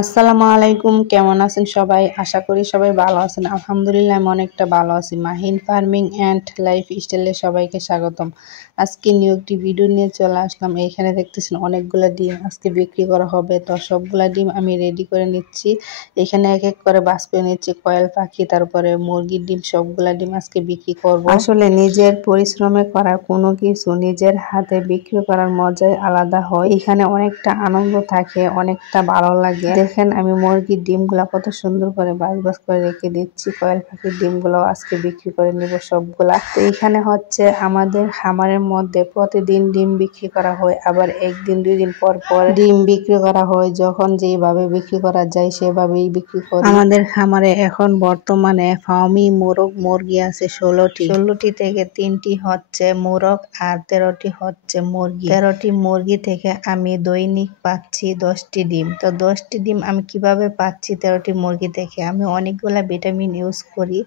আসসালামু আলাইকুম, কেমন আছেন সবাই? আশা করি সবাই ভালো আছেন। আলহামদুলিল্লাহ আমি অনেকটা ভালো আছি। মাহিন ফার্মিং অ্যান্ড লাইফ স্টাইলে সবাইকে স্বাগতম। আজকে নিউ একটি ভিডিও নিয়ে চলে আসলাম। এইখানে দেখতেছেন অনেকগুলা ডিম আজকে বিক্রি করা হবে। তো সবগুলা ডিম আমি রেডি করে নিচ্ছি। এখানে এক এক করে বাছ করে নিচ্ছি কয়েল পাখি, তারপরে মুরগির ডিম, সবগুলা ডিম আজকে বিক্রি করব। আসলে নিজের পরিশ্রমে করা কোনো কিছু নিজের হাতে বিক্রি করার মজাই আলাদা হয়। এখানে অনেকটা আনন্দ থাকে, অনেকটা ভালো লাগে। দেখেন আমি মুরগির ডিমগুলা কত সুন্দর করে বাছ বাছ করে রেখে দিচ্ছি। কয়েল পাখির ডিমগুলো আজকে বিক্রি করে নিব সবগুলা। তো এখানে হচ্ছে আমাদের খামারের মধ্যে প্রতিদিন ডিম বিক্রি করা হয়, আবার একদিন দুই দিন পর পর ডিম বিক্রি করা হয়। যখন যেভাবে বিক্রি করা যায় সেভাবেই বিক্রি করি। আমাদের খামারে এখন বর্তমানে ফার্মি মোরগ মুরগি আছে 16টি থেকে 3টি হচ্ছে মোরগ আর 13টি হচ্ছে মুরগি। 13টি মুরগি থেকে আমি দৈনিক পাচ্ছি 10টি ডিম। তো 10টি ডিম আমি কিভাবে পাচ্ছি 13টি মুরগি থেকে? আমি অনেকগুলা ভিটামিন ইউজ করি,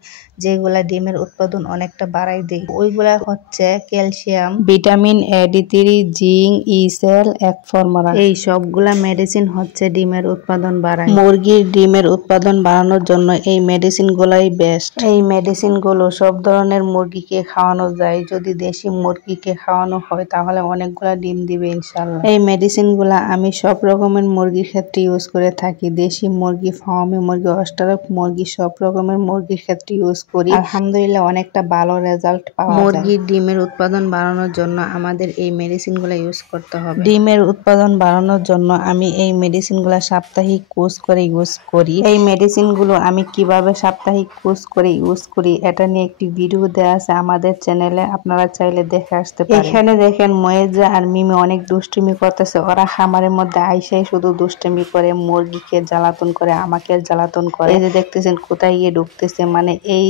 যেগুলা ডিমের উৎপাদন অনেকটা বাড়াই দেয়। ওইগুলা হচ্ছে calcium, vitamin A, D3, zinc, ইসেল, একফরমারা। এই সবগুলা মেডিসিন হচ্ছে ডিমের উৎপাদন বাড়ায়। মুরগির ডিমের উৎপাদন বাড়ানোর জন্য এই মেডিসিন গুলাই বেস্ট। এই মেডিসিন গুলো সব ধরনের মুরগিকে খাওয়ানো যায়। যদি দেশি মুরগিকে খাওয়ানো হয় তাহলে অনেকগুলা ডিম দিবে ইনশাল্লাহ। এই মেডিসিন গুলা আমি সব রকমের মুরগির ক্ষেত্রে ইউজ করে থাকি। দেশি মুরগি, ফার্মি মুরগি, অস্ট্রেলিয়ান মুরগি, সব রকমের মুরগির ক্ষেত্রে ইউজ করি। আলহামদুলিল্লাহ অনেকটা ভালো রেজাল্ট পাওয়া যায়। মুরগির ডিমের উৎপাদন বাড়ানোর জন্য আমাদের এই মেডিসিন গুলা ইউজ করতে হবে। ডিমের উৎপাদন বাড়ানোর জন্য আমি এই মেডিসিন গুলা সাপ্তাহিক কোর্স করে ইউজ করি। এই মেডিসিন গুলো আমি কিভাবে সাপ্তাহিক কোর্স করে ইউজ করি এটা নিয়ে একটি ভিডিও দেওয়া আছে আমাদের চ্যানেলে, আপনারা চাইলে দেখে আসতে পারেন। এখানে দেখেন ময়েজা আর মিমি অনেক দুষ্টুমি করতেছে। ওরা খামারের মধ্যে আইসাই শুধু দুষ্টুমি করে, মুরগিকে জ্বালাতন করে, আমাকে জ্বালাতন করে। এই যে দেখতেছেন কোথায় গিয়ে ঢুকতেছে, মানে এই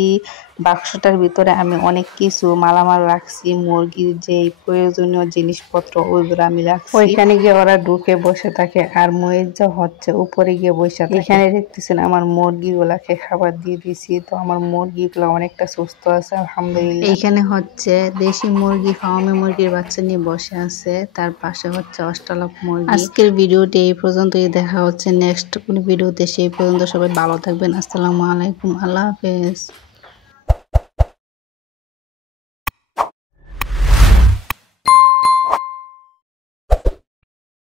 বাক্সটার ভিতরে আমি অনেক কিছু মালামাল রাখছি, মুরগির যে প্রয়োজনীয় জিনিসপত্র ওইগুলো আমি রাখছি। ওইখানে গিয়ে ওরা ঢুকে বসে থাকে আর ময়েজা হচ্ছে উপরে গিয়ে বসে থাকে। এখানে দেখতেছেন আমার মুরগিগুলাকে খাবার দিয়ে দিছি। তো আমার মুরগিগুলো অনেকটা সুস্থ আছে আলহামদুলিল্লাহ। এইখানে হচ্ছে দেশি মুরগি, ফার্মি মুরগির বাচ্চা নিয়ে বসে আছে, তার পাশে হচ্ছে অস্ট্রেলিয়ান মুরগি। আজকের ভিডিওটি এই পর্যন্তই। দেখা হচ্ছে নেক্সট কোন ভিডিওতে। সেই পর্যন্ত সবাই ভালো থাকবেন। আসসালামু আলাইকুম, আল্লাহ হাফেজ।